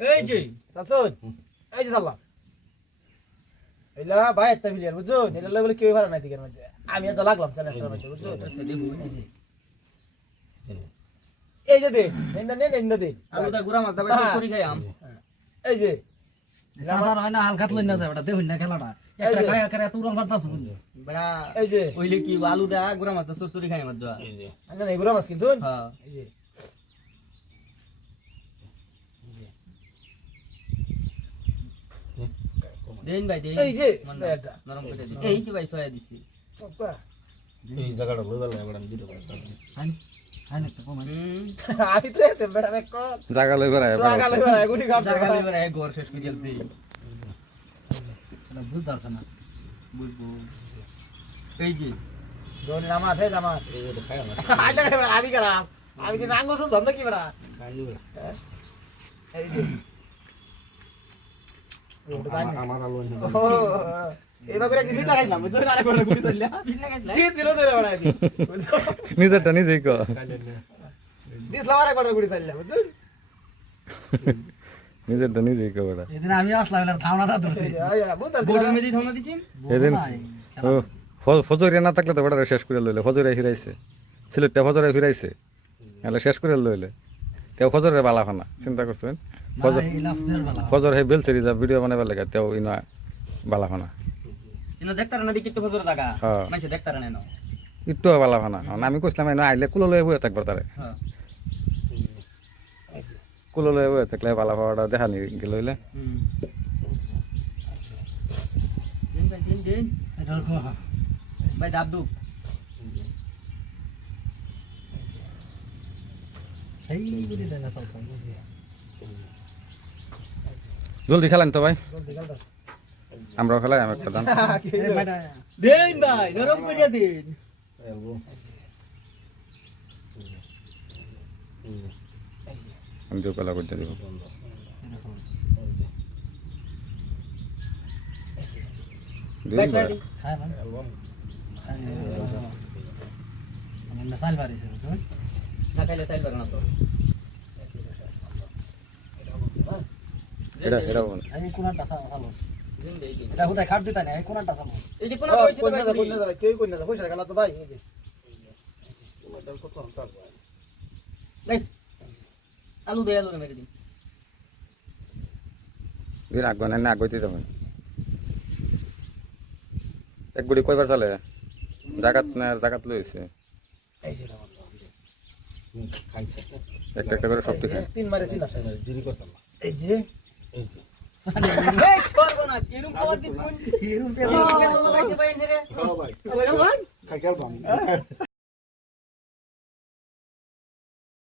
এই যে এই যে ভাই একটা মিলিয়ার বুঝছ এটা বলে কেউ ভালো নাই দিকের মধ্যে। আমি এত লাগলাম চ্যানেলটার মধ্যে বুঝছ এই যে দে নেন্দা নে নেন্দা দে গুড়া মাছ দাবাই হ্যাঁ। করি খাই আম এই যে। সাসার হয় না হালকাত লই না যায় ওটা দেখুন না খেলাটা। একটা খায় করে করতাছ বুঝলি। বেড়া এই যে। ওইলে কি আলুটা গুড়া মাছ সরসরি খাই আমার জয়া না না এগুলো মাছ কিন্তু হ্যাঁ। এই যে। দেন ভাই দেন। এই যে নরম করে দিন। এই যে ভাই সয়া দিছি। এই জায়গাটা লইবা লাগে বড় দিতে হান হান একটা কম হুম। আমি তো এতে জায়গা লইবার এক ঘর শেষ করে দিয়েছি এটা বুঝতাছ না। বুঝব। এই যে। দোন নামা ফেজ আমার। এই যে খায় না আইলা আমি কি নাঙ্গো নাকি বেড়া? এই যে। আমার আলো নিজেরটা নিজেই করে। নিজেরটা নিজেই এদিন আমি আসলাম ধরছি। এদিন ও ফজরিয়া না থাকলে তো বেড়ারে শেষ করে লইলে ফজরিয়া ফিরাইছে। সিলেটটা ফজরিয়া ফিরাইছে। এলে শেষ করে লইলে। তেও ফজরের বালা খানা চিন্তা করছেন? ফজর ফজর হে বেলচেরি যা ভিডিও বানাবার লাগে তেও ইনা বালা খানা ইনো দেখতার না দেখি তো ফজর জায়গা হ্যাঁ। মাইছে দেখতার না না একটু বালা খানা আমি কইছিলাম না আইলে কুলো লয়ে বয়ে থাকবার তারে। হ্যাঁ। কুলো লয়ে বয়ে থাকলে বালা খাওয়াটা দেখা নি গেল হইলে। হুম। দিন দিন দিন। ভাই দাব জলদি খেলেন তো ভাই? আমরাও খেলাই আমি খেলাম দেন। ভাই নরম করিয়া দিন। আমি যে কলা করতে দিব। দিন ভাই। সয়া দিন সাল বাড়িছে না খাইলে চাইল পারে না তো। এটা এটা বল। এই কোনটা সালো দিন দেই দিন এটা হুদাই খাট দিতা না এই কোনটা সালো এই যে কোন ও হইছে কোন ভাই না কোন না ভাই কেউ কোন পয়সা গেল তো ভাই এই যে। তোমাদের কত চাল ভাই। আলু দে আলু মেরে দিন। দিন আগ না আগতে যাবেন। এক গুড়ি কয়বার চালে? জাগাত না জাগাত লইছে এই যে একটা একটা করে সবটি খায় তিন মারে তিন আসে দেরি করতাম না এই যে এই যে এই করব না এরকম খাবার দিছ কোন এরম